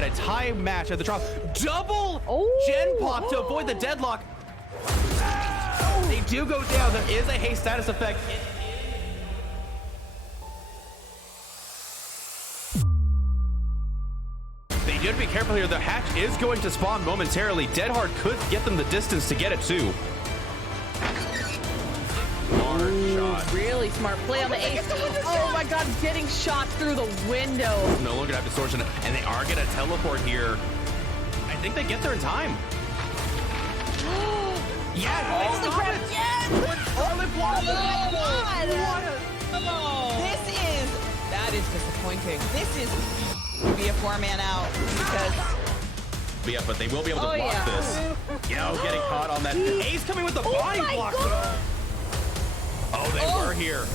and a tie match at the top. Double gen pop to avoid the deadlock. They do go down. There is a haste status effect. They do have to be careful here. The hatch is going to spawn momentarily. Dead Hard could get them the distance to get it too. Really smart play on the ace. Oh my god, getting shot through the window. No longer have distortion, and they are gonna teleport here. I think they get there in time. Yes! Oh, the grab! Yes! That is disappointing. This is be a 4-man out because. Yeah, but they will be able to block this. Yo, getting caught on that. Ace coming with the body block. Oh, they were here.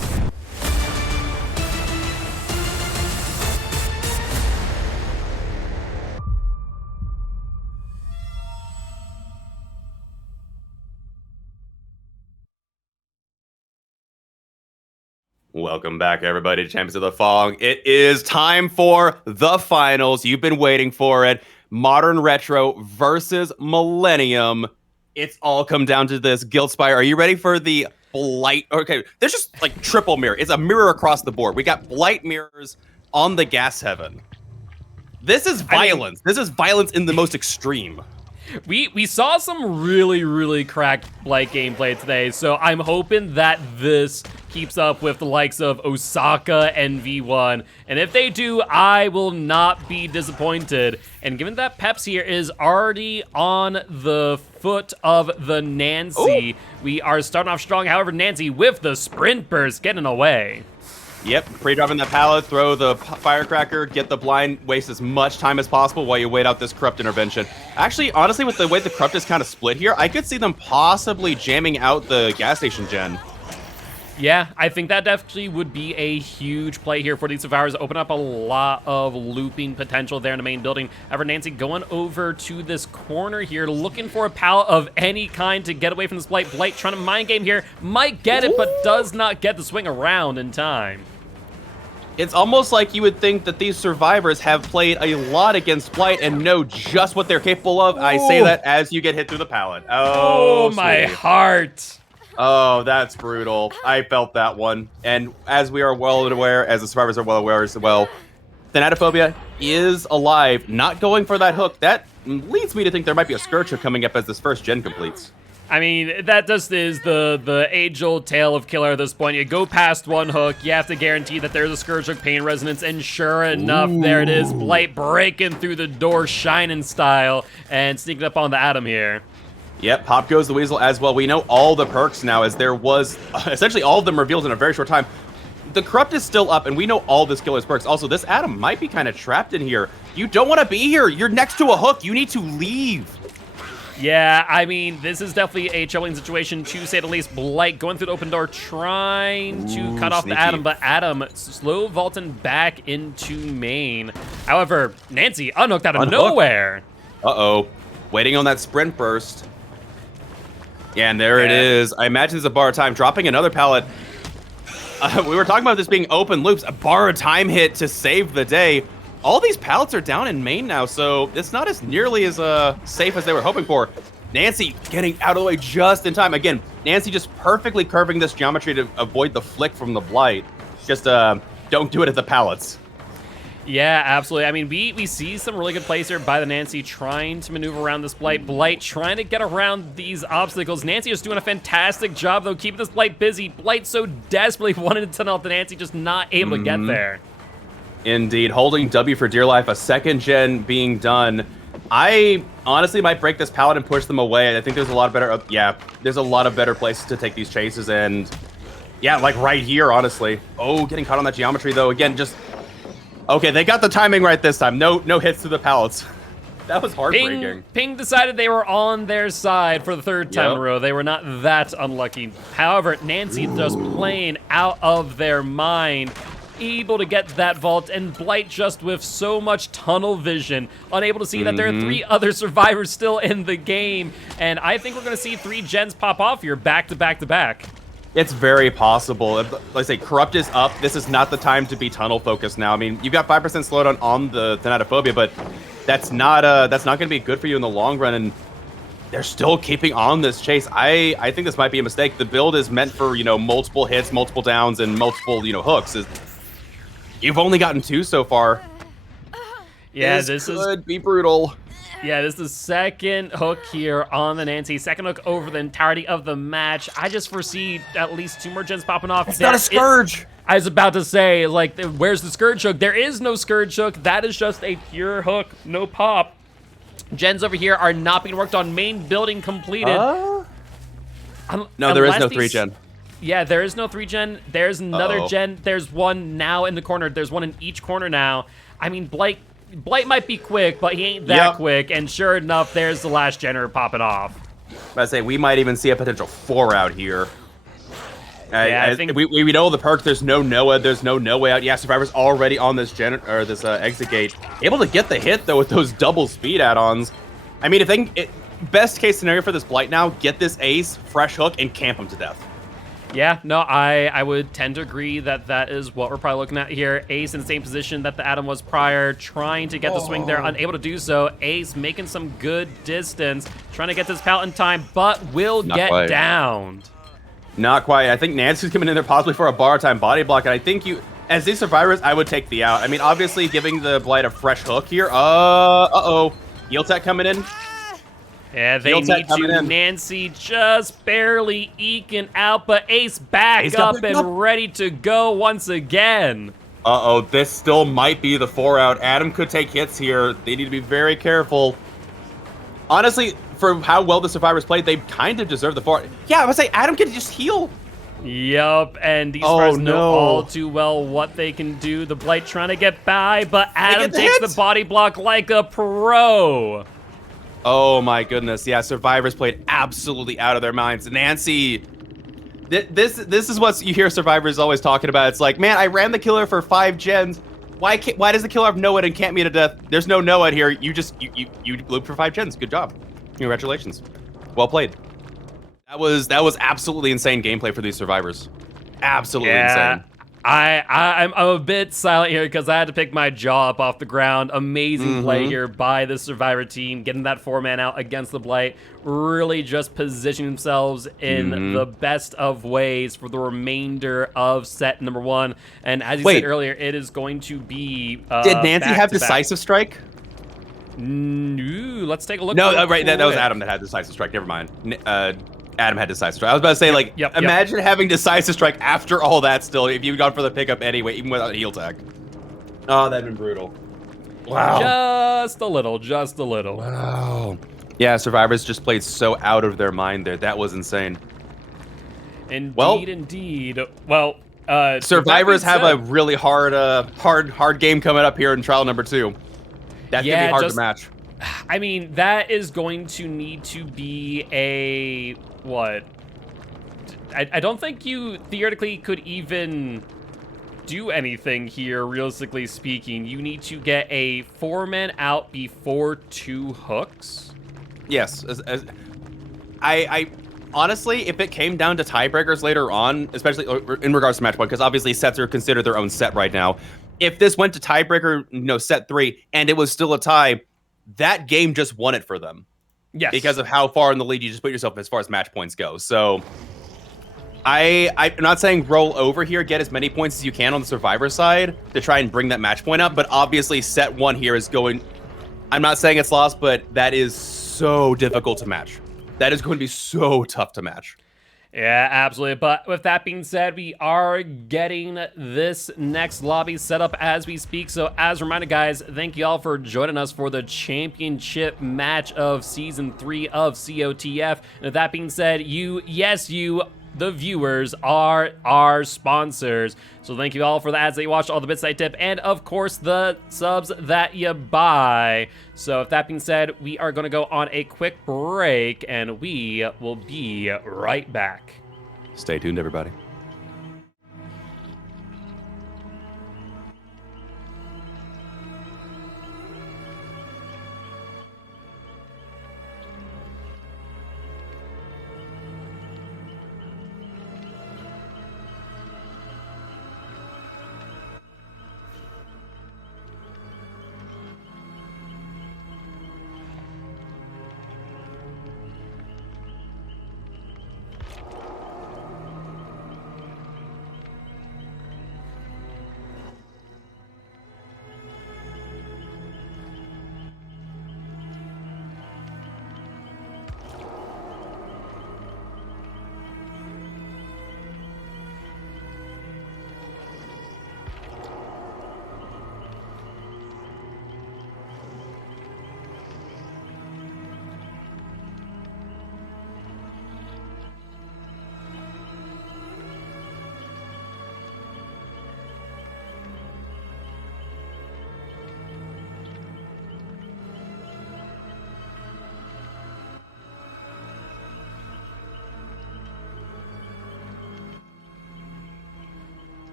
Welcome back, everybody, to Champions of the Fog. It is time for the finals. You've been waiting for it. Modern Retro versus Millennium. It's all come down to this. Giltspire, are you ready for the Blight? Okay, there's just like triple mirror. It's a mirror across the board. We got Blight mirrors on the Gas Heaven. This is violence. This is violence in the most extreme. We saw some really cracked Blight gameplay today, so I'm hoping that this keeps up with the likes of Osaka and V1, and if they do, I will not be disappointed. And given that Peps here is already on the foot of the Nancy, we are starting off strong. However, Nancy with the sprint burst getting away. Yep, pre-driving the pallet, throw the firecracker, get the blind, waste as much time as possible while you wait out this corrupt intervention. Actually, honestly, with the way the corrupt is kind of split here, I could see them possibly jamming out the gas station gen. Yeah, I think that definitely would be a huge play here for these survivors. Open up a lot of looping potential there in the main building. However, Nancy going over to this corner here, looking for a pallet of any kind to get away from this Blight. Blight trying to mind game here, might get it, but does not get the swing around in time. It's almost like you would think that these survivors have played a lot against Blight and know just what they're capable of. I say that as you get hit through the pallet. Oh, my heart. Oh, that's brutal. I felt that one. And as we are well aware, as the survivors are well aware as well, Thanatophobia is alive, not going for that hook. That leads me to think there might be a Scourge hook coming up as this first gen completes. I mean, that just is the age-old tale of killer at this point. You go past one hook, you have to guarantee that there's a Scourge Hook Pain Resonance, and sure enough, there it is. Blight breaking through the door, shining style, and sneaking up on the Atom here. Yep, pop goes the Weasel as well. We know all the perks now, as there was essentially all of them revealed in a very short time. The Corrupt is still up, and we know all this killer's perks. Also, this Atom might be kind of trapped in here. You don't want to be here. You're next to a hook. You need to leave. Yeah, I mean, this is definitely a troubling situation, to say the least. Blight going through the open door, trying to cut off the Atom, but Atom slow vaulting back into main. However, Nancy unhooked out of nowhere. Uh-oh. Waiting on that sprint burst. Yeah, and there it is. I imagine it's a bar of time. Dropping another pallet. We were talking about this being open loops. A bar of time hit to save the day. All these pallets are down in main now, so it's not as nearly as safe as they were hoping for. Nancy getting out of the way just in time. Again, Nancy just perfectly curving this geometry to avoid the flick from the Blight. Just don't do it at the pallets. Yeah, absolutely. I mean, we see some really good plays here by the Nancy trying to maneuver around this Blight. Blight trying to get around these obstacles. Nancy is doing a fantastic job, though, keeping this Blight busy. Blight so desperately wanted to tunnel out the Nancy, just not able to get there. Indeed, holding W for dear life, a second gen being done. I honestly might break this pallet and push them away. I think there's a lot of better, there's a lot of better places to take these chases, and yeah, like right here, honestly. Oh, getting caught on that geometry though. Again, just, okay, they got the timing right this time. No hits to the pallets. That was heartbreaking. Ping decided they were on their side for the third time in a row. They were not that unlucky. However, Nancy just playing out of their mind, able to get that vault, and Blight just with so much tunnel vision, unable to see that there are 3 other survivors still in the game. And I think we're going to see 3 gens pop off here back to back to back. It's very possible. Like I say, Corrupt is up. This is not the time to be tunnel focused now. I mean, you've got 5% slowdown on the Thanatophobia, but that's not going to be good for you in the long run. And they're still keeping on this chase. I think this might be a mistake. The build is meant for, multiple hits, multiple downs, and multiple, hooks. You've only gotten 2 so far. Yeah, this could be brutal. Yeah, this is the second hook here on the Nancy. Second hook over the entirety of the match. I just foresee at least 2 more gens popping off. It's not a Scourge. I was about to say, like, where's the Scourge hook? There is no Scourge hook. That is just a pure hook, no pop. Gens over here are not being worked on. Main building completed. No, there is no 3-gen. Yeah, there is no 3-gen. There's another gen. There's one now in the corner. There's one in each corner now. I mean, Blight might be quick, but he ain't that quick. And sure enough, there's the last Jenner popping off. I say we might even see a potential 4 out here. Yeah, I think we know the perk. There's no Noah. There's no way out. Yeah, Survivor's already on this exit gate. Able to get the hit though with those double speed add-ons. I mean, if they can, best case scenario for this Blight now, get this ace, fresh hook, and camp him to death. Yeah, no, I would tend to agree that is what we're probably looking at here. Ace in the same position that the Adam was prior, trying to get the swing there, unable to do so. Ace making some good distance, trying to get this pallet in time, but will get downed. Not quite. I think Nancy's coming in there possibly for a bar time body block, and I think as these survivors, I would take the out. I mean, obviously giving the Blight a fresh hook here. Giltspire coming in. Yeah, they need to. Nancy just barely eking out, but Ace back up and ready to go once again. This still might be the 4 out. Adam could take hits here. They need to be very careful. Honestly, for how well the survivors played, they kind of deserve the 4. Yeah, I would say Adam could just heal. Yup, and these survivors know all too well what they can do. The Blight trying to get by, but Adam takes the body block like a pro. Oh my goodness, yeah, survivors played absolutely out of their minds. Nancy, this is what you hear survivors always talking about. It's like, man, I ran the killer for 5 gens. Why does the killer have Noah and can't me to death? There's no Noah here. You looped for 5 gens. Good job. Congratulations. Well played. That was absolutely insane gameplay for these survivors. Absolutely insane. I'm a bit silent here because I had to pick my jaw up off the ground. Amazing play here by the Survivor team, getting that 4-man out against the Blight. Really just positioning themselves in the best of ways for the remainder of set number 1. And as you said earlier, it is going to be did Nancy have Decisive Strike? No, let's take a look. No, right, that was Adam that had Decisive Strike. Never mind. Adam had Decisive Strike. I was about to say, imagine having Decisive Strike after all that still, if you'd gone for the pickup anyway, even without a heal tag. Oh, that'd been brutal. Wow. Just a little. Wow. Yeah, survivors just played so out of their mind there. That was insane. Indeed. Well, survivors have a really hard game coming up here in trial number 2. That's gonna be hard to match. I mean, that is going to need to be a what? I don't think you theoretically could even do anything here, realistically speaking. You need to get a 4-man out before 2 hooks. Yes. I honestly, if it came down to tiebreakers later on, especially in regards to match point, because obviously sets are considered their own set right now. If this went to tiebreaker, set 3, and it was still a tie, that game just won it for them. Yes. Because of how far in the lead you just put yourself as far as match points go. So I'm not saying roll over here, get as many points as you can on the survivor side to try and bring that match point up, but obviously set 1 here is going, I'm not saying it's lost, but that is so difficult to match. That is going to be so tough to match. Yeah, absolutely. But with that being said, we are getting this next lobby set up as we speak. So as a reminder, guys, thank you all for joining us for the championship match of Season 3 of COTF. And with that being said, you, the viewers, are our sponsors. So thank you all for the ads that you watch, all the bits that you tip, and of course the subs that you buy. So with that being said, we are going to go on a quick break, and we will be right back. Stay tuned, everybody.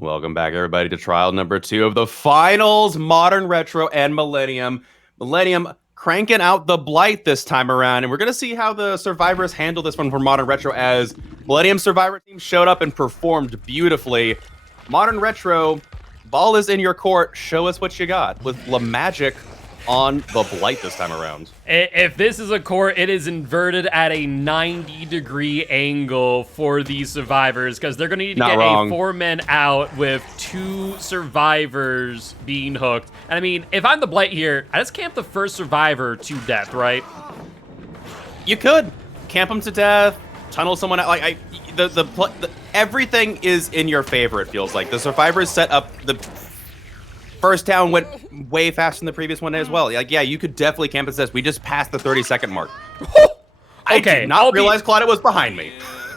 Welcome back, everybody, to trial number 2 of the finals, Modern Retro and Millennium. Millennium cranking out the Blight this time around, and we're going to see how the survivors handle this one for Modern Retro, as Millennium Survivor team showed up and performed beautifully. Modern Retro, ball is in your court. Show us what you got with La Magic on the Blight this time around. If this is a court, it is inverted at a 90-degree angle for these survivors, because they're going to need to get a 4-man out with 2 survivors being hooked. And I mean, if I'm the Blight here, I just camp the first survivor to death, right? You could camp them to death, tunnel someone out. Like everything is in your favor. It feels like the survivors set up the first down went way faster than the previous one as well. Like, yeah, you could definitely camp and says we just passed the 30-second mark. I did not realize Claudette was behind me.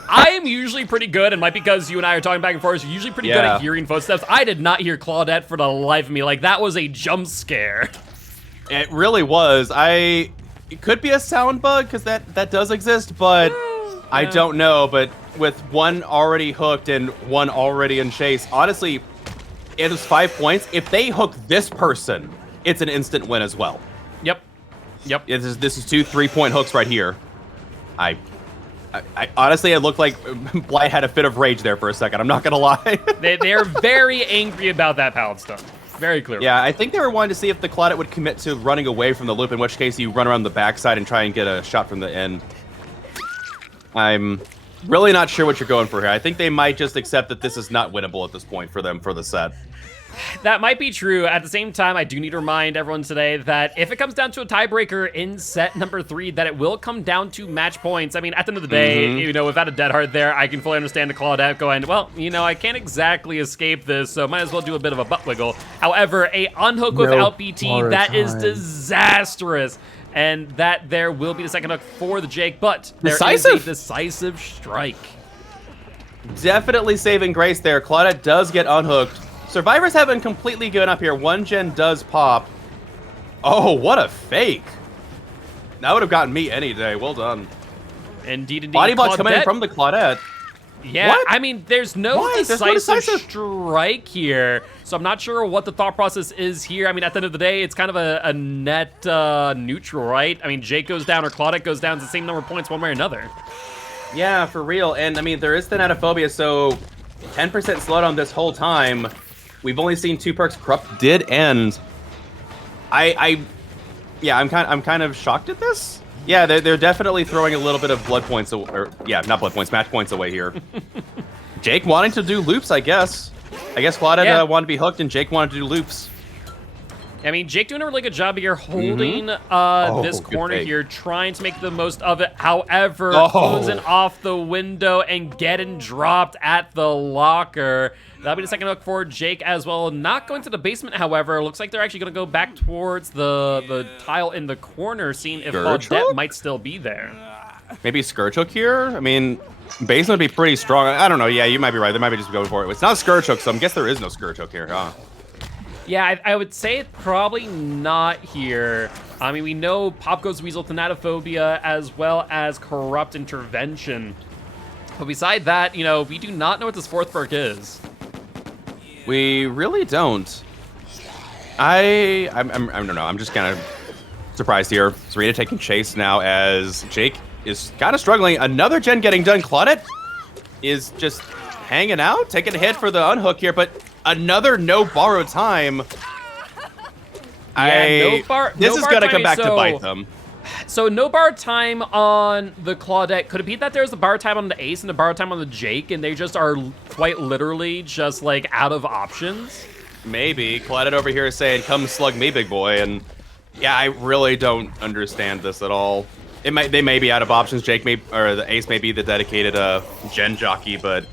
I am usually pretty good, and might because you and I are talking back and forth, you're usually pretty good at hearing footsteps. I did not hear Claudette for the life of me. Like, that was a jump scare. It really was. It could be a sound bug, because that does exist, but I don't know. But with one already hooked and one already in chase, honestly, it was 5 points. If they hook this person, it's an instant win as well. Yep. This is 2 3-point hooks right here. I honestly, it looked like Blight had a fit of rage there for a second. I'm not gonna lie. They're very angry about that pallet stun. Very clearly. Yeah, I think they were wanting to see if the Claudette would commit to running away from the loop, in which case you run around the backside and try and get a shot from the end. I'm really not sure what you're going for here. I think they might just accept that this is not winnable at this point for them for the set. That might be true. At the same time, I do need to remind everyone today that if it comes down to a tiebreaker in set number 3, that it will come down to match points. I mean, at the end of the day, you know, without a dead heart there, I can fully understand the Claudette going, well, you know, I can't exactly escape this, so might as well do a bit of a butt wiggle. However, a unhook without BT, that is disastrous. And that there will be the second hook for the Jake, but there is a decisive strike. Definitely saving grace there. Claudette does get unhooked. Survivors haven't completely given up here. 1 gen does pop. Oh, what a fake. That would have gotten me any day. Well done. Indeed. Body block coming in from the Claudette. Yeah, what? I mean, there's no decisive strike here, so I'm not sure what the thought process is here. I mean, at the end of the day, it's kind of a net neutral, right? I mean, Jake goes down or Claudette goes down, it's the same number of points one way or another. Yeah, for real. And, I mean, there is thanatophobia, so 10% slowdown this whole time. We've only seen 2 perks. Corrupt did end. I'm kind of shocked at this. Yeah, they're definitely throwing a little bit of blood points, not blood points, match points away here. Jake wanting to do loops, I guess. I guess Claudette wanted to be hooked, and Jake wanted to do loops. I mean, Jake doing a really good job here holding this corner here, trying to make the most of it. However, closing off the window and getting dropped at the locker. That'll be the second hook for Jake as well. Not going to the basement, however. Looks like they're actually going to go back towards the tile in the corner, seeing if Claudette might still be there. Maybe Scourge Hook here? I mean, basement would be pretty strong. I don't know. Yeah, you might be right. They might be just going for it. It's not Scourge Hook, so I guess there is no Scourge Hook here, huh? Yeah, I would say probably not here. I mean, we know Pop Goes Weasel, Thanatophobia, as well as Corrupt Intervention. But beside that, you know, we do not know what this 4th perk is. We really don't. I don't know. I'm just kind of surprised here. Serena taking chase now as Jake is kind of struggling. Another gen getting done. Claudette is just hanging out, taking a hit for the unhook here, but another no borrow time. This is gonna come back to bite them. So no bar time on the Claudette. Could it be that there's a bar time on the Ace and a bar time on the Jake, and they just are quite literally just like out of options? Maybe. Claudette over here is saying, "Come slug me, big boy," and yeah, I really don't understand this at all. They may be out of options. Jake or the Ace may be the dedicated gen jockey, but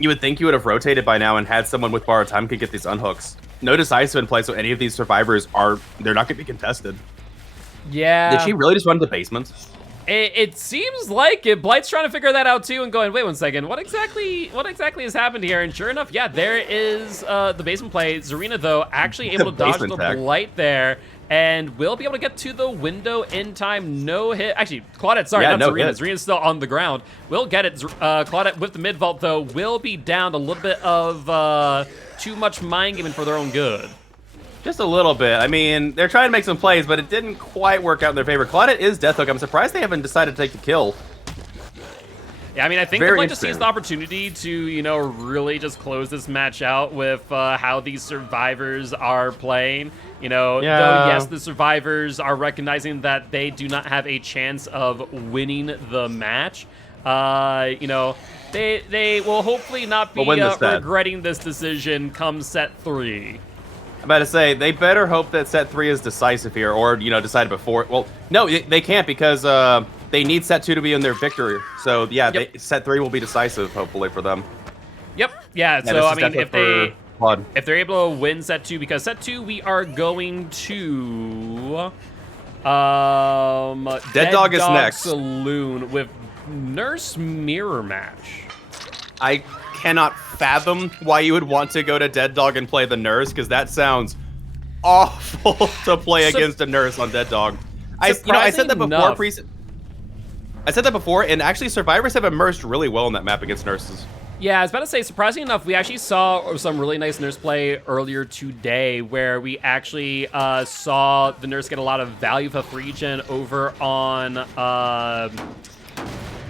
you would think you would have rotated by now and had someone with borrowed time could get these unhooks. No decisive in play, so any of these survivors they're not going to be contested. Yeah. Did she really just run to the basement? It seems like it. Blight's trying to figure that out too and going, wait 1 second, what exactly has happened here? And sure enough, yeah, there is the basement play. Zarina, though, actually able to dodge the Blight there. and will be able to get to the window in time. No hit. Actually, Claudette, sorry, Yeah, not no Serena. hit. Serena's still on the ground. Will get it. Claudette with the mid-vault, though, will be down a little bit of too much mind gaming for their own good. Just a little bit. I mean, they're trying to make some plays, but it didn't quite work out in their favor. Claudette is Death Hook. I'm surprised they haven't decided to take the kill. Yeah, I mean, I think Very they'd like to seize interesting. the opportunity to, you know, really just close this match out with how these survivors are playing. You know, Yeah. though, yes, the survivors are recognizing that they do not have a chance of winning the match. You know, they will hopefully not be We'll win this set. regretting this decision come set 3. I'm about to say, they better hope that set 3 is decisive here, or, you know, decided before. Well, no, they can't because they need set 2 to be in their victory. So, yeah, Yep. set 3 will be decisive, hopefully, for them. Yep. Yeah. Yeah, So this I is mean, definitely for Claude. if they're able to win set 2, because set 2 we are going to Dead Dog is next. Saloon with Nurse Mirror Match. I cannot fathom why you would want to go to Dead Dog and play the nurse, because that sounds awful to play against a nurse on Dead Dog. I said that before. enough- I said that before, and actually, survivors have immersed really well in that map against nurses. Yeah, I was about to say, surprisingly enough, we actually saw some really nice nurse play earlier today, where we actually saw the nurse get a lot of value for free gen over on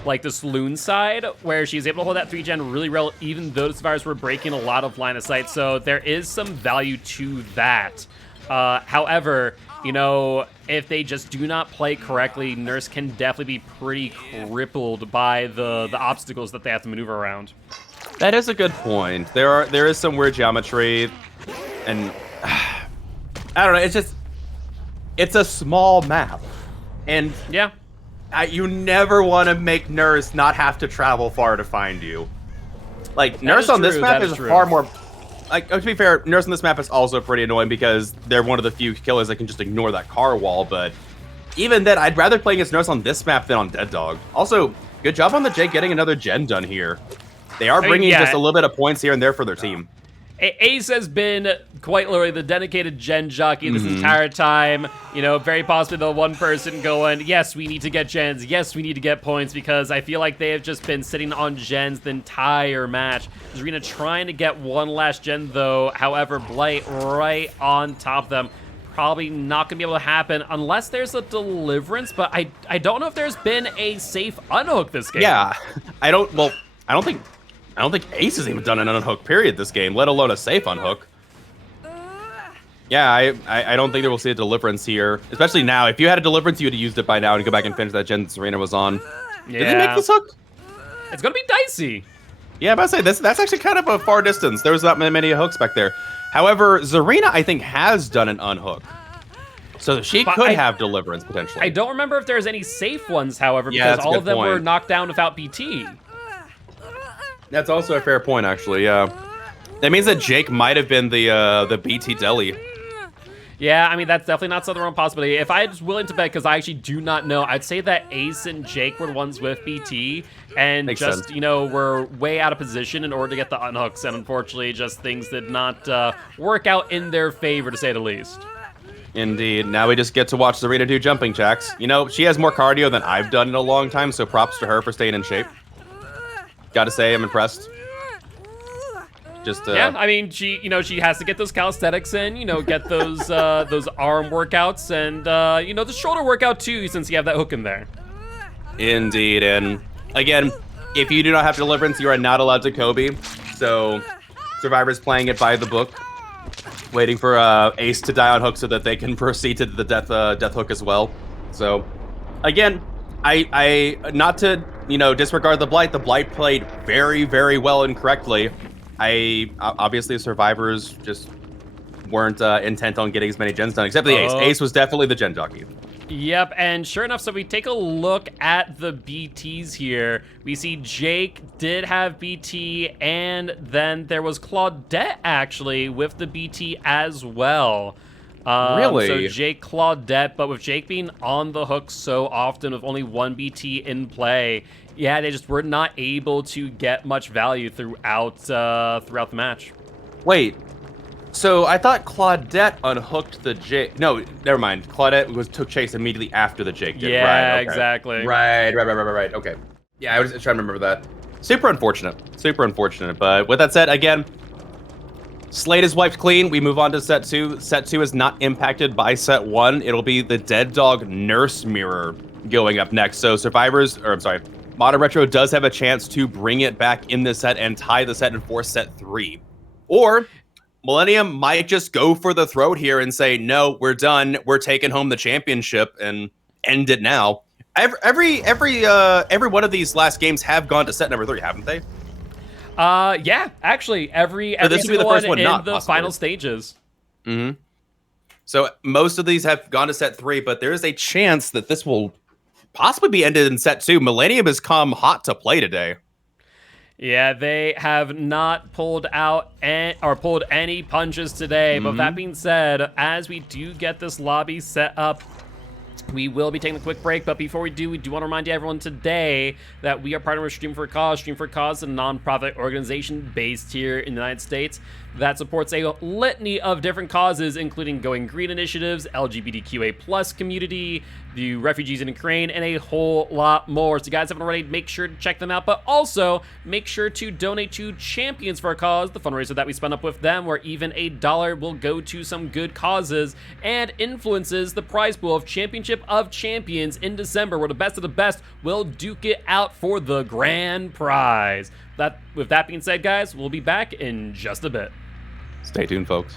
like the Saloon side, where she's able to hold that 3-gen really well, even though the survivors were breaking a lot of line of sight. So there is some value to that. However, you know, if they just do not play correctly, Nurse can definitely be pretty crippled by the obstacles that they have to maneuver around. That is a good point. There is some weird geometry, and I don't know. It's a small map, and Yeah. you never want to make Nurse not have to travel far to find you. Like, Nurse is on this true, map that is is true. far more. Like, to be fair, Nurse on this map is also pretty annoying because they're one of the few killers that can just ignore that car wall. But even then, I'd rather play against Nurse on this map than on Dead Dog. Also, good job on the Jake getting another gen done here. They are mean, bringing yeah. just a little bit of points here and there for their team. Ace has been quite literally the dedicated gen jockey this Mm-hmm. entire time. You know, very possibly the one person going, yes, we need to get gens. Yes, we need to get points, because I feel like they have just been sitting on gens the entire match. Zarina trying to get one last gen, though. However, Blight right on top of them. Probably not going to be able to happen unless there's a deliverance, but I don't know if there's been a safe unhook this game. Yeah, I don't think Ace has even done an unhook period this game, let alone a safe unhook. Yeah, I don't think that we'll see a deliverance here, especially now. If you had a deliverance, you would have used it by now and go back and finish that gen Serena was on. Yeah. Did they make this hook? It's going to be dicey. Yeah, I'm about to say, that's actually kind of a far distance. There was not many hooks back there. However, Zarina, I think, has done an unhook. So she But could I- have deliverance, potentially. I don't remember if there's any safe ones, however, Yeah, because that's a all good of them were point. knocked down without BT. That's also a fair point, actually, yeah. That means that Jake might have been the BT deli. Yeah, I mean, that's definitely not something wrong possibility. If I was willing to bet, because I actually do not know, I'd say that Ace and Jake were the ones with BT, and Makes just, sense. you know, were way out of position in order to get the unhooks, and unfortunately, just things did not work out in their favor, to say the least. Indeed. Now we just get to watch Zarina do jumping jacks. You know, she has more cardio than I've done in a long time, so props to her for staying in shape. Gotta say, I'm impressed. Just Yeah, I mean, she has to get those calisthenics in, you know, get those arm workouts, and the shoulder workout too, since you have that hook in there. Indeed, and again, if you do not have deliverance, you are not allowed to Kobe. So, Survivor's playing it by the book, waiting for Ace to die on hook so that they can proceed to the death hook as well. So, again, I not to disregard the Blight. The Blight played very, very well and correctly. Obviously Survivors just weren't intent on getting as many gens done, except the Ace. Ace was definitely the gen jockey. Yep, and sure enough, so we take a look at the BTs here. We see Jake did have BT, and then there was Claudette, actually, with the BT as well. Really? So Jake, Claudette, but with Jake being on the hook so often with only one BT in play, yeah, they just were not able to get much value throughout the match. Wait, So I thought Claudette unhooked the Jake. No, never mind. Claudette took chase immediately after the Jake did. Yeah, Right, okay. exactly. Right. Okay. Yeah, I was trying to remember that. Super unfortunate. Super unfortunate. But with that said, again, slate is wiped clean. We move on to set 2. Set 2 is not impacted by set 1. It'll be the Dead Dog Nurse Mirror going up next. So Modern Retro does have a chance to bring it back in this set and tie the set and force set 3. Or Millennium might just go for the throat here and say, no, we're done. We're taking home the championship and end it now. Every one of these last games have gone to set number 3, haven't they? Yeah, actually, every this will be the first one in not, the possibly. final stages. Mm-hmm. So most of these have gone to set 3, but there is a chance that this will possibly be ended in set 2. Millennium has come hot to play today. Yeah, they have not pulled any punches today. But with that being said, as we do get this lobby set up, we will be taking a quick break, but before we do want to remind everyone today that we are partnering with Stream for Cause. Stream for Cause is a non-profit organization based here in the United States that supports a litany of different causes, including Going Green initiatives, LGBTQA+ community, the refugees in Ukraine, and a whole lot more. So guys, if you haven't already, make sure to check them out, but also make sure to donate to Champions for a Cause, the fundraiser that we spun up with them, where even $1 will go to some good causes and influences the prize pool of Championship of Champions in December, where the best of the best will duke it out for the grand prize. With that being said, guys, we'll be back in just a bit. Stay tuned, folks.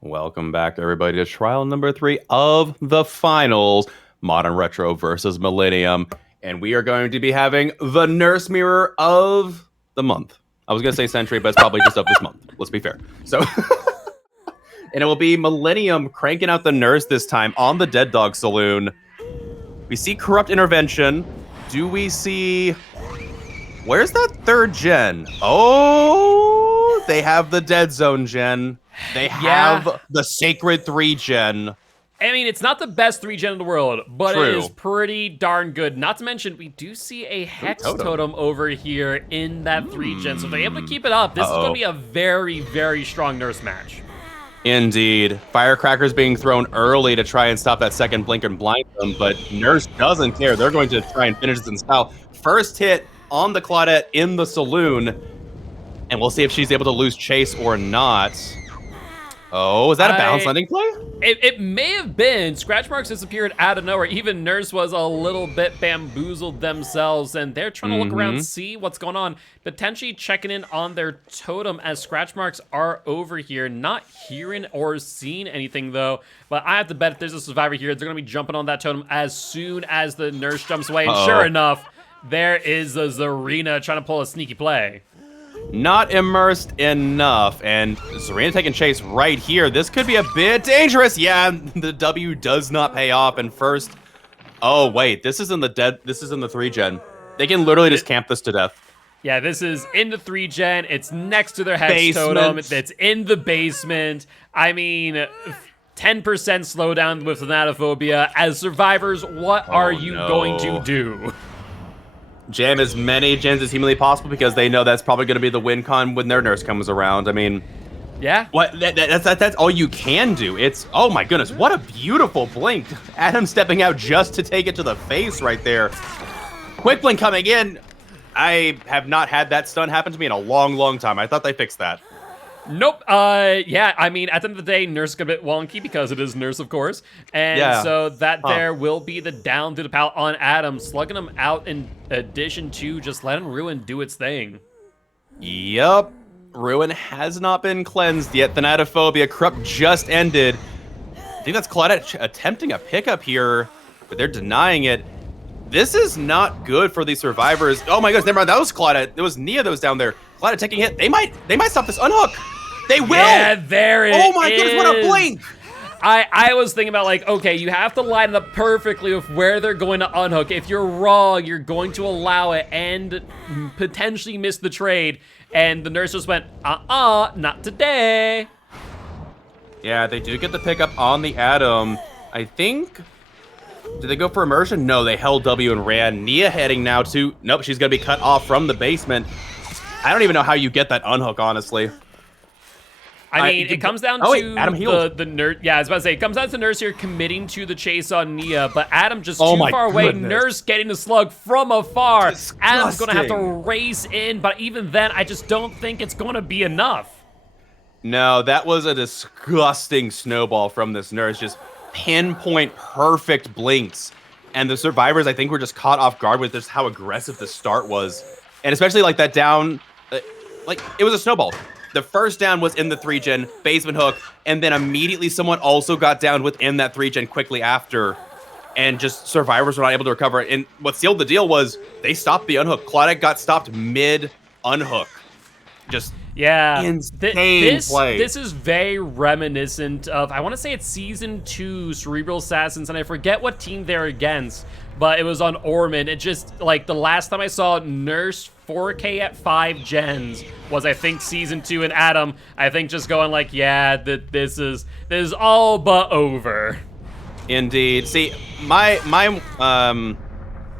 Welcome back, everybody, to trial number 3 of the finals, Modern Retro versus Millennium. And we are going to be having the nurse mirror of the month. I was going to say century, but it's probably just of this month. Let's be fair. So, and it will be Millennium cranking out the nurse this time on the Dead Dog Saloon. We see Corrupt Intervention. Do we see... Where's that 3rd gen? Oh, they have the Dead Zone gen. They have the Sacred 3 gen. I mean, it's not the best 3 gen in the world, but True. it is pretty darn good. Not to mention, we do see a Hex totem over here in that 3 gen. So if they're able to keep it up, this is going to be a very, very strong nurse match. Indeed. Firecrackers being thrown early to try and stop that second blink and blind them, but Nurse doesn't care. They're going to try and finish this in style. First hit on the Claudette in the saloon, and we'll see if she's able to lose chase or not. Oh, is that a bounce landing play? It may have been. Scratch marks disappeared out of nowhere. Even Nurse was a little bit bamboozled themselves, and they're trying to look around, see what's going on. Potentially checking in on their totem as scratch marks are over here. Not hearing or seeing anything, though. But I have to bet if there's a survivor here, they're going to be jumping on that totem as soon as the Nurse jumps away. And sure enough, there is a Zarina trying to pull a sneaky play. Not immersed enough, and Zarina taking chase right here. This could be a bit dangerous. Yeah, the W does not pay off. And first, oh wait, this is in the 3 gen. They can literally just camp this to death. Yeah, this is in the 3 gen. It's next to their Hex Basement. totem. It's in the basement. I mean, 10% slowdown with Thanatophobia. As survivors, what are you going to do? Jam as many gens as humanly possible because they know that's probably going to be the win con when their nurse comes around. I mean, yeah, what? That's all you can do. It's, oh my goodness, what a beautiful blink. Adam stepping out just to take it to the face right there. Quick blink coming in. I have not had that stun happen to me in a long, long time. I thought they fixed that. Nope. Yeah, I mean, at the end of the day, Nurse got a bit wonky because it is Nurse, of course. And so that there will be the down to the pallet on Adam, slugging him out in addition to just letting Ruin do its thing. Yup. Ruin has not been cleansed yet. Thanatophobia Corrupt just ended. I think that's Claudette attempting a pickup here, but they're denying it. This is not good for these survivors. Oh my goodness, never mind. That was Claudette. It was Nia that was down there. Claudette taking hit. They might stop this unhook. They will! Yeah, there it is. Oh my goodness, what a blink! I was thinking about, like, okay, you have to line it up perfectly with where they're going to unhook. If you're wrong, you're going to allow it and potentially miss the trade. And the Nurse just went, not today. Yeah, they do get the pickup on the Atom. I think... Did they go for immersion? No, they held W and ran. Nia heading now to... Nope, she's going to be cut off from the basement. I don't even know how you get that unhook, honestly. I mean, it comes down to Adam healed. the Nurse. Yeah, I was about to say, it comes down to Nurse here committing to the chase on Nia, but Adam just too far away. Nurse getting the slug from afar. Disgusting. Adam's going to have to race in, but even then, I just don't think it's going to be enough. No, that was a disgusting snowball from this Nurse. Just pinpoint perfect blinks. And the survivors, I think, were just caught off guard with just how aggressive the start was. And especially like that down, like it was a snowball. The first down was in the 3 gen, basement hook, and then immediately someone also got down within that 3 gen quickly after. And just survivors were not able to recover. And what sealed the deal was they stopped the unhook. Claudette got stopped mid unhook. Just insane play. This is very reminiscent of, I want to say it's season 2 Cerebral Assassins, and I forget what team they're against, but it was on Ormond. It just, like, the last time I saw Nurse 4K at 5 gens was, I think, season 2, and Adam, I think, just going like, yeah, this is all but over. Indeed. See, my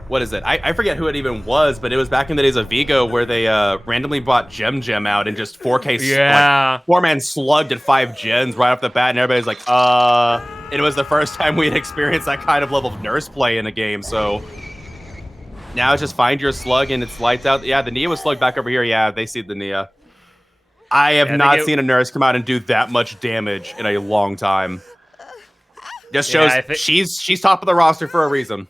what is it? I forget who it even was, but it was back in the days of Vigo where they randomly bought Gem out and just 4K like, 4-man slugged at 5 gens right off the bat, and everybody's like, it was the first time we had experienced that kind of level of Nurse play in a game, so now it's just find your slug and it's lights out. Yeah, the Nia was slugged back over here. Yeah, they see the Nia. I have not seen a Nurse come out and do that much damage in a long time. Just shows she's top of the roster for a reason.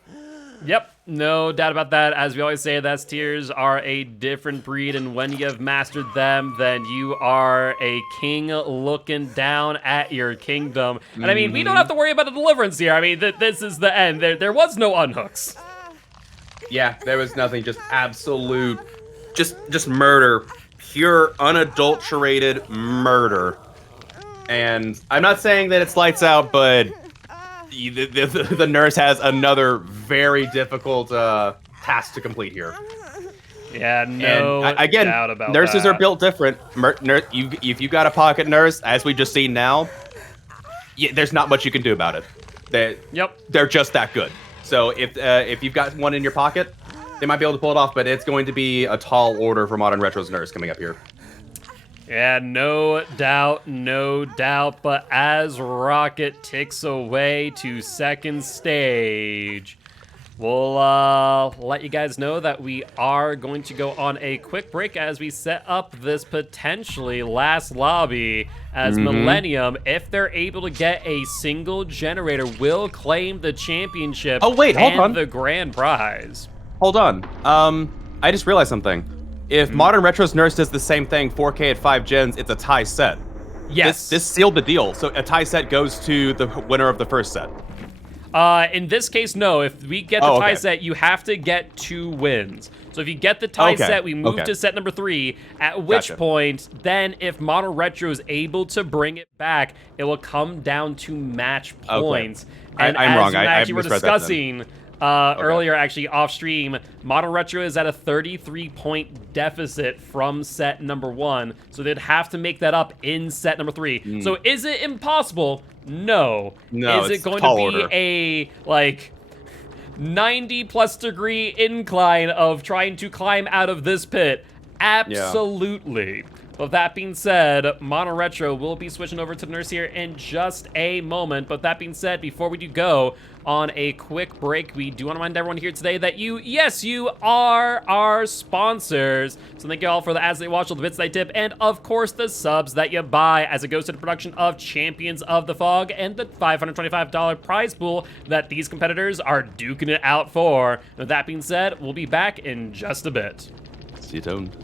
Yep, no doubt about that. As we always say, the S tiers are a different breed, and when you have mastered them, then you are a king looking down at your kingdom. And I mean, we don't have to worry about a deliverance here. I mean, this is the end. There was no unhooks. Yeah, there was nothing. Just absolute, just murder, pure, unadulterated murder. And I'm not saying that it's lights out, but the nurse has another very difficult task to complete here. Yeah, no And again, doubt about nurses that. are built different. If you got a pocket nurse, as we just seen now, there's not much you can do about it. They're just that good. So if you've got one in your pocket, they might be able to pull it off, but it's going to be a tall order for Modern Retro's nurse coming up here. Yeah, no doubt. But as Rocket ticks away to second stage, we'll let you guys know that we are going to go on a quick break as we set up this potentially last lobby as Millennium, if they're able to get a single generator, will claim the championship and the grand prize. Hold on. I just realized something. If Modern Retro's nurse does the same thing, 4K at 5 gens, it's a tie set. Yes. This sealed the deal. So a tie set goes to the winner of the first set. In this case, no. If we get the tie set, you have to get 2 wins. So if you get the tie set, we move to set number 3, at which point, then if Modern Retro is able to bring it back, it will come down to match points. And I'm wrong. I were discussing earlier, actually, off stream, Modern Retro is at a 33-point deficit from set number 1, so they'd have to make that up in set number 3. So is it impossible? No. Is it going to be a, like, 90-plus degree incline of trying to climb out of this pit? Absolutely. With that being said, Modern Retro will be switching over to Nurse here in just a moment. But that being said, before we do go on a quick break, we do want to remind everyone here today that you are our sponsors. So thank you all for the ads they watch, all the bits they tip, and of course the subs that you buy as it goes to the production of Champions of the Fog and the $525 prize pool that these competitors are duking it out for. With that being said, we'll be back in just a bit. Stay tuned.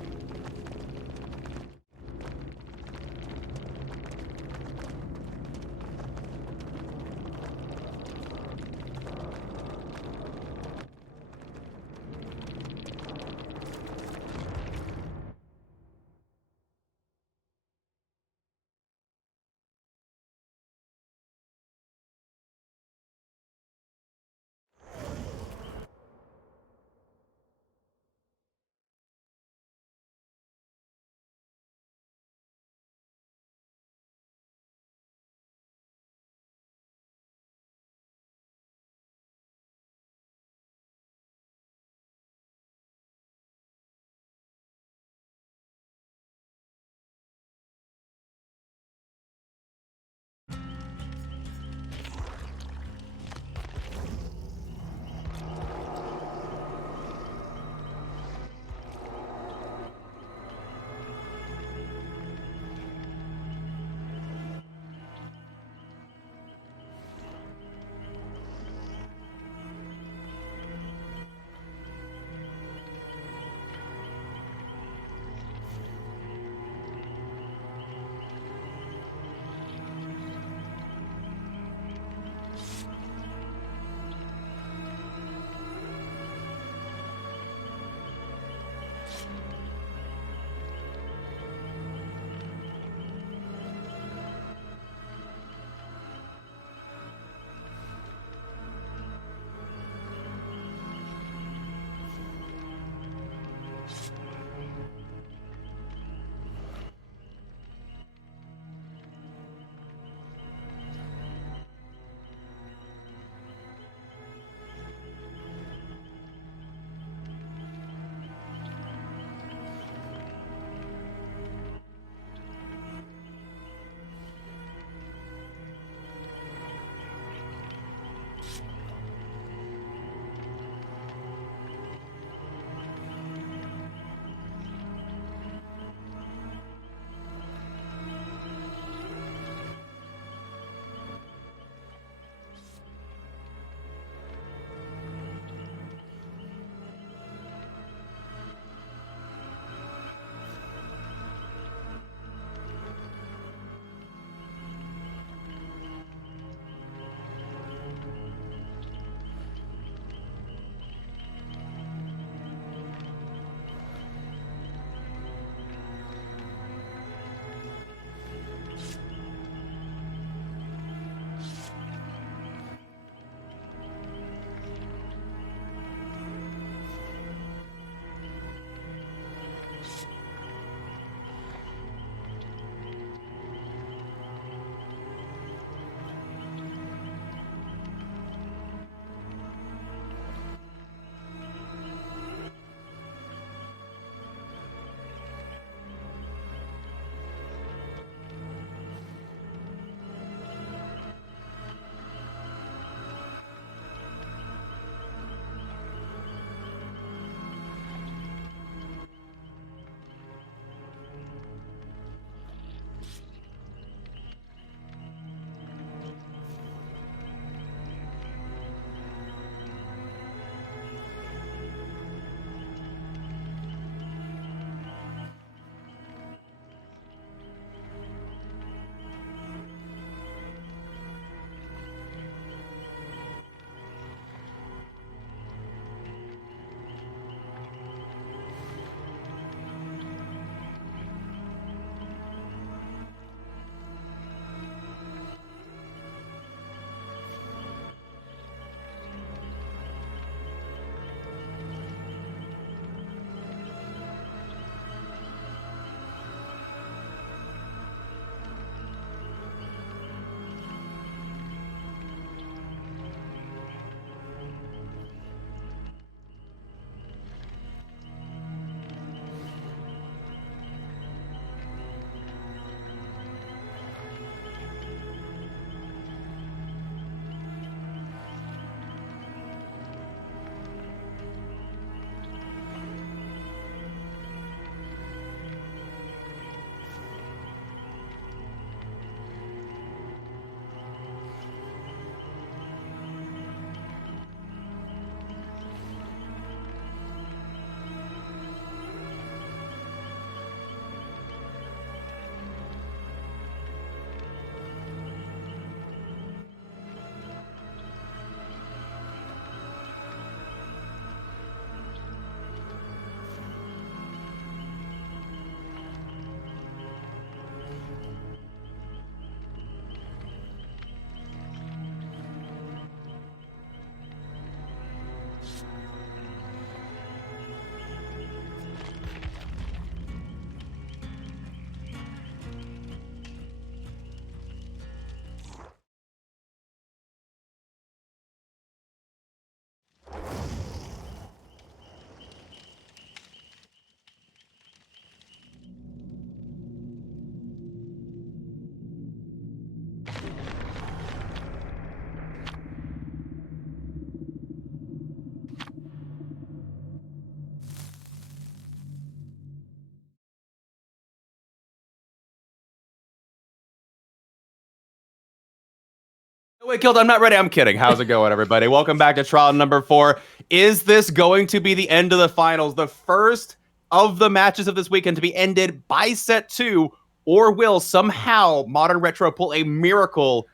Wait, Killed, I'm not ready. I'm kidding. How's it going, everybody? Welcome back to trial number 4. Is this going to be the end of the finals? The first of the matches of this weekend to be ended by set 2, or will somehow Modern Retro pull a miracle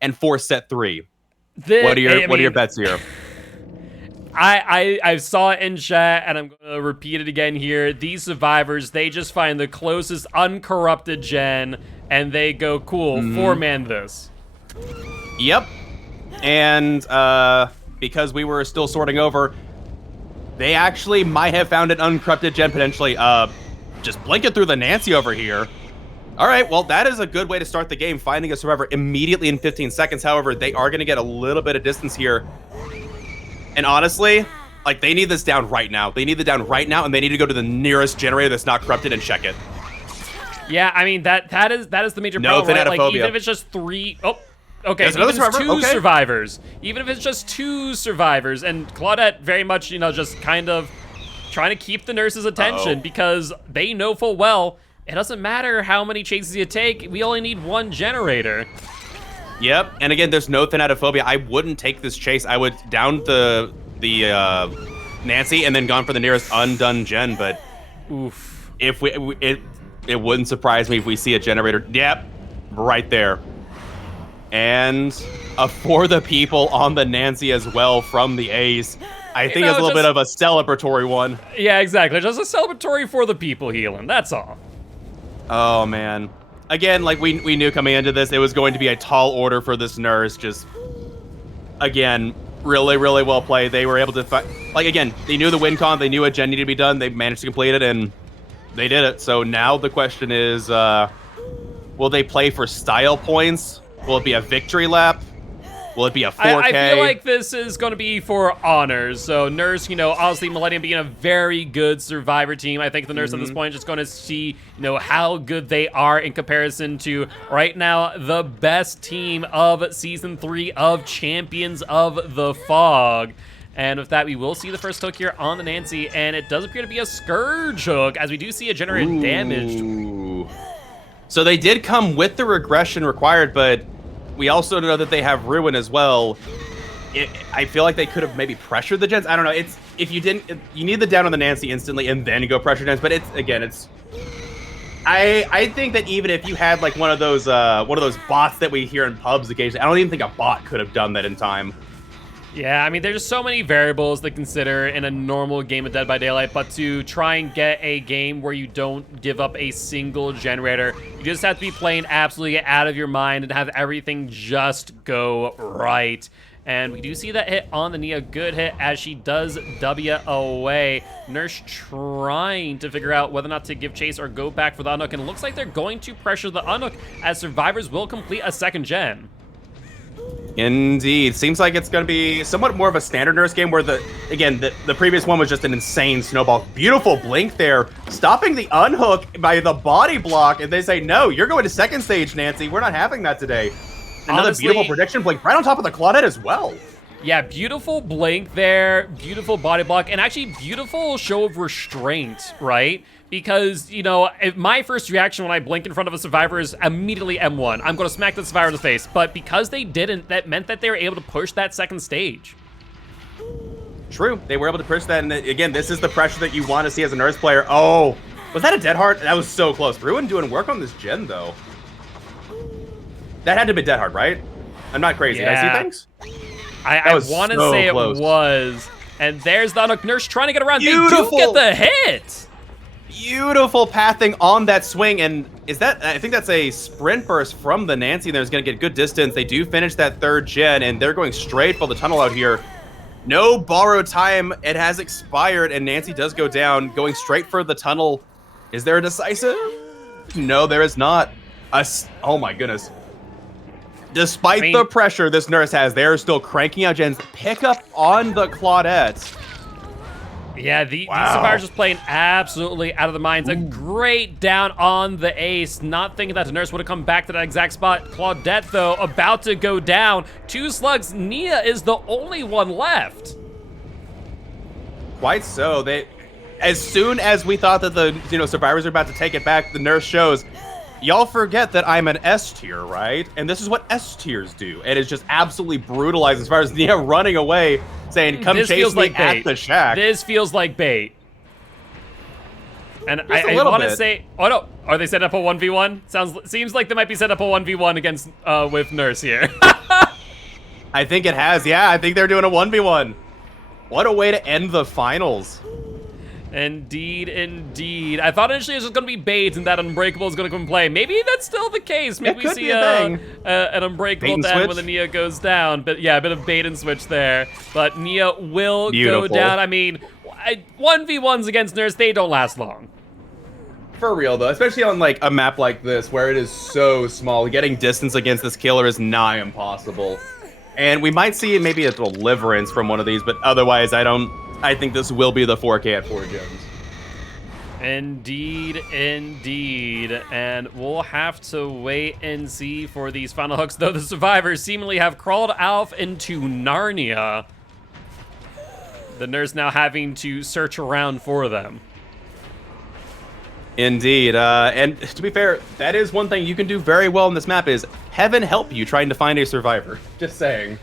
and force set 3? What are your bets here? I saw it in chat, and I'm going to repeat it again here. These survivors, they just find the closest uncorrupted gen, and they go, cool, 4-man this. Yep. And because we were still sorting over, they actually might have found an uncorrupted gen potentially. Just blink it through the Nancy over here. All right, well, that is a good way to start the game, finding a survivor immediately in 15 seconds. However, they are going to get a little bit of distance here. And honestly, like, they need this down right now. They need it down right now, and they need to go to the nearest generator that's not corrupted and check it. Yeah, I mean, that is the major problem, right? Like, even if it's just 3... Oh, okay, even if it's 2 survivors. Even if it's just 2 survivors. And Claudette very much, you know, just kind of trying to keep the nurse's attention because they know full well it doesn't matter how many chases you take. We only need 1 generator. Yep, and again, there's no thanatophobia. I wouldn't take this chase. I would down the Nancy and then gone for the nearest undone gen, but oof. If it wouldn't surprise me if we see a generator. Yep, right there. And for the people on the Nancy as well from the Ace. I think it's a little bit of a celebratory one. Yeah, exactly. Just a celebratory for the people healing. That's all. Oh, man. Again, like, we knew coming into this, it was going to be a tall order for this nurse. Just, again, really, really well played. They were able to, like, again, they knew the win con. They knew a gen needed to be done. They managed to complete it, and they did it. So now the question is, will they play for style points? Will it be a victory lap? Will it be a 4K? I feel like this is going to be for honors. So Nurse, you know, obviously Millennium being a very good survivor team. I think the Nurse at this point is just going to see, you know, how good they are in comparison to right now the best team of Season 3 of Champions of the Fog. And with that, we will see the first hook here on the Nancy, and it does appear to be a Scourge hook, as we do see a generated damage. So they did come with the regression required, but we also know that they have Ruin as well. I feel like they could have maybe pressured the gens. I don't know. It's if you didn't, you need the down on the Nancy instantly and then go pressure gens. But it's again, it's. I think that even if you had like one of those bots that we hear in pubs occasionally, I don't even think a bot could have done that in time. Yeah, I mean, there's just so many variables to consider in a normal game of Dead by Daylight, but to try and get a game where you don't give up a single generator, you just have to be playing absolutely out of your mind and have everything just go right. And we do see that hit on the Nia, good hit as she does W away. Nurse trying to figure out whether or not to give chase or go back for the unhook, and it looks like they're going to pressure the unhook as survivors will complete a second gen. Indeed. Seems like it's going to be somewhat more of a standard Nurse game where the previous one was just an insane snowball. Beautiful blink there, stopping the unhook by the body block, and they say, no, you're going to second stage, Nancy. We're not having that today. Another beautiful prediction blink right on top of the Claudette as well. Yeah, beautiful blink there, beautiful body block, and actually beautiful show of restraint, right? Because, you know, my first reaction when I blink in front of a survivor is immediately M1. I'm going to smack the survivor in the face. But because they didn't, that meant that they were able to push that second stage. True. They were able to push that. And again, this is the pressure that you want to see as a Nurse player. Oh, was that a dead hard? That was so close. Ruin doing work on this gen, though. That had to be dead hard, right? I'm not crazy. Yeah. Did I see things? I want to say close. It was. And there's the unhook. Nurse trying to get around. Beautiful. They do get the hit. Beautiful pathing on that swing, and is that, I think that's a sprint burst from the Nancy. There's going to get good distance. They do finish that third gen, and they're going straight for the tunnel out here. No borrowed time. It has expired, and Nancy does go down, going straight for the tunnel. Is there a decisive? No, there is not. Oh my goodness. Despite the pressure this Nurse has, they're still cranking out gens. Pick up on the Claudette. Yeah, these survivors just playing absolutely out of their minds. A great down on the Ace. Not thinking that the Nurse would have come back to that exact spot. Claudette, though, about to go down. 2 slugs. Nia is the only one left. Quite so. As soon as we thought that the survivors are about to take it back, the Nurse shows, y'all forget that I'm an S tier, right? And this is what S tiers do. And it's just absolutely brutalized as far as Nia running away, saying, come This chase feels me like at bait. the shack. This feels like bait. And Just a I little want to bit. say, oh no, are they set up a 1v1? Seems like they might be set up a 1v1 against with Nurse here. I think it has, yeah. I think they're doing a 1v1. What a way to end the finals. Indeed, indeed. I thought initially it was just going to be bait and that Unbreakable is going to come play. Maybe that's still the case. Maybe It we could see be a thing. an Unbreakable Bait and then when switch. the Nia goes down. But yeah, a bit of bait and switch there. But Nia will Beautiful. go down. I mean, 1v1s against Nurse, they don't last long. For real, though, especially on like a map like this where it is so small, getting distance against this killer is nigh impossible. And we might see maybe a deliverance from one of these, but otherwise, I think this will be the 4K at 4 gems. Indeed, indeed. And we'll have to wait and see for these final hooks, though the survivors seemingly have crawled off into Narnia. The Nurse now having to search around for them. Indeed, and to be fair, that is one thing you can do very well in this map is heaven help you trying to find a survivor. Just saying.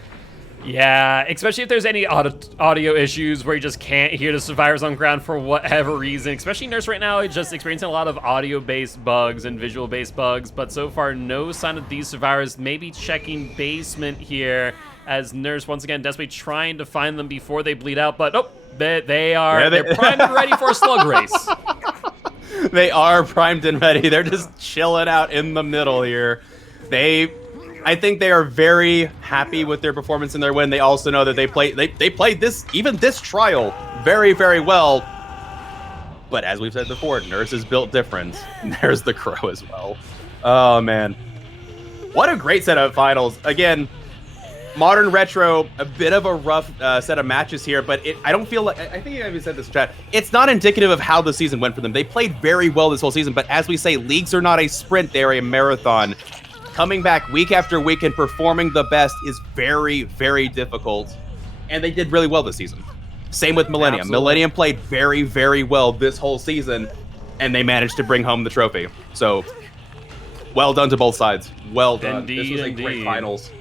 Yeah, especially if there's any audio issues where you just can't hear the survivors on ground for whatever reason. Especially Nurse right now is just experiencing a lot of audio-based bugs and visual-based bugs, but so far no sign of these survivors. Maybe checking basement here as Nurse once again desperately trying to find them before they bleed out, but oh, they're primed and ready for a slug race. They are primed and ready. They're just chilling out in the middle here. I think they are very happy with their performance in their win. They also know that they played this trial very, very well. But as we've said before, Nurse is built different. There's the Crow as well. Oh man, what a great set of finals. Again, Modern Retro, a bit of a rough set of matches here, but I don't feel like, I think I even said this in chat, it's not indicative of how the season went for them. They played very well this whole season, but as we say, leagues are not a sprint, they're a marathon. Coming back week after week and performing the best is very, very difficult, and they did really well this season. Same with Millennium. Absolutely. Millennium played very, very well this whole season, and they managed to bring home the trophy. So, well done to both sides. Well done. Indeed, this was a great indeed. finals.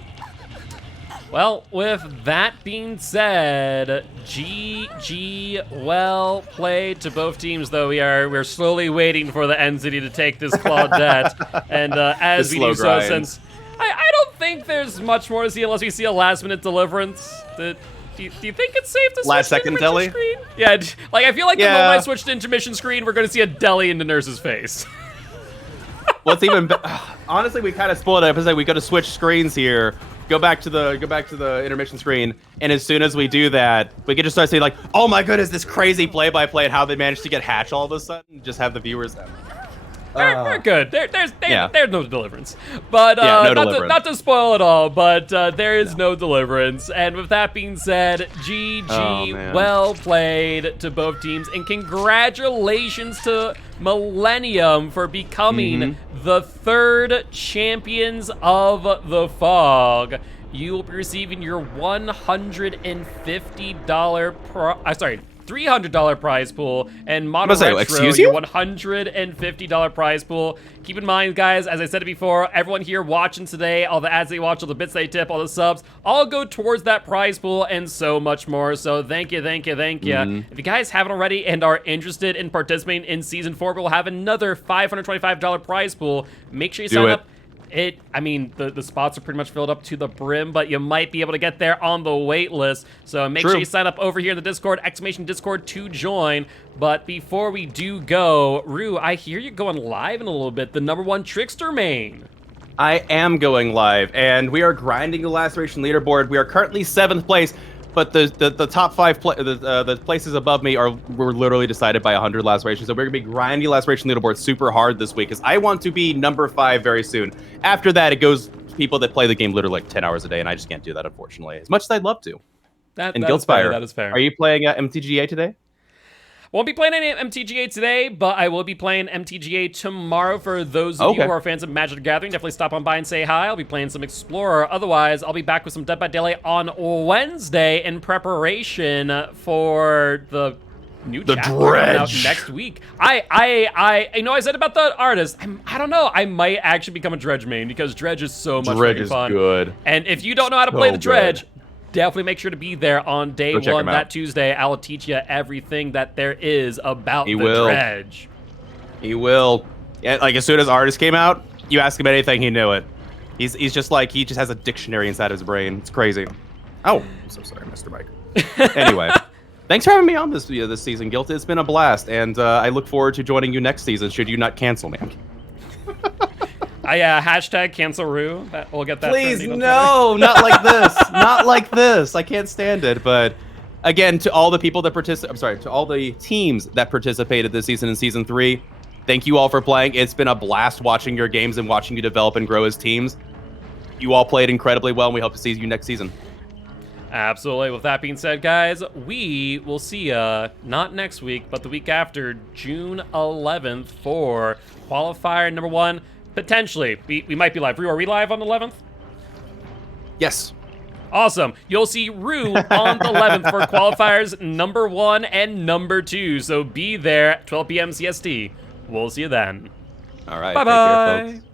Well, with that being said, GG, well played to both teams. Though we're slowly waiting for the NCT to take this Claudette, and as The we do slow so, grind. since I don't think there's much more to see unless we see a last-minute deliverance. Do you think it's safe to switch Last to second intermission deli? screen? Yeah, like I feel like the Yeah. moment I switch to intermission screen, we're going to see a deli into Nurse's face. What's even honestly, we kind of spoiled it. Because we got to switch screens here. Go back to the intermission screen, and as soon as we do that, we can just start saying like, "Oh my goodness, this crazy play-by-play and how they managed to get Hatch all of a sudden." Just have the viewers then. We're good. There's Yeah. no deliverance. But Yeah, no not, deliverance. not to spoil it all, but there is no deliverance. And with that being said, GG, Oh, man. well played to both teams. And congratulations to Millennium for becoming Mm-hmm. the third champions of the Fog. You will be receiving your $300 prize pool, and Modern say, Retro, excuse your you? $150 prize pool. Keep in mind, guys, as I said it before, everyone here watching today, all the ads they watch, all the bits they tip, all the subs, all go towards that prize pool and so much more. So thank you, thank you, thank you. If you guys haven't already and are interested in participating in Season 4, we'll have another $525 prize pool. Make sure you sign up. I mean, the spots are pretty much filled up to the brim, but you might be able to get there on the wait list. So make sure you sign up over here in the Discord, !Discord to join. But before we do go, Rue, I hear you going live in a little bit, the #1 Trickster main. I am going live, and we are grinding the laceration leaderboard. We are currently 7th place, but the top 5 the places above me were literally decided by 100 lacerations. So we're gonna be grinding laceration leaderboard super hard this week, because I want to be number 5 very soon. After that, it goes to people that play the game literally like 10 hours a day, and I just can't do that, unfortunately. As much as I'd love to. That And is fair, Giltspire, that is fair. are you playing MTGA today? Won't be playing any MTGA today, but I will be playing MTGA tomorrow. For those of you who are fans of Magic the Gathering, definitely stop on by and say hi. I'll be playing some Explorer. Otherwise, I'll be back with some Dead by Daylight on Wednesday in preparation for the new The chapter coming out Dredge. next week. I know I said about the artist. I don't know. I might actually become a Dredge main because Dredge is so much Dredge freaking is fun. good. And if you don't know how to play the So Dredge, good. definitely make sure to be there on day Go check one him out. that Tuesday. I'll teach you everything that there is about He the will. Dredge. He will. Yeah, like as soon as artist came out, you ask him anything, he knew it. He's just like he just has a dictionary inside of his brain. It's crazy. Oh, I'm so sorry, Mr. Mike. Anyway, thanks for having me on this season, Guilt. It's been a blast, and I look forward to joining you next season. Should you not cancel me? Hashtag cancel Rue. We'll get that. Please, trending on no, not like this. Not like this. I can't stand it. But again, to all the people that to all the teams that participated this season in season 3, thank you all for playing. It's been a blast watching your games and watching you develop and grow as teams. You all played incredibly well, and we hope to see you next season. Absolutely. With that being said, guys, we will see ya not next week, but the week after, June 11th for qualifier number 1. Potentially, we might be live. Rue, are we live on the 11th? Yes. Awesome. You'll see Rue on the 11th for qualifiers number 1 and number 2. So be there at 12 p.m. CST. We'll see you then. All right. Bye Take care, bye. folks.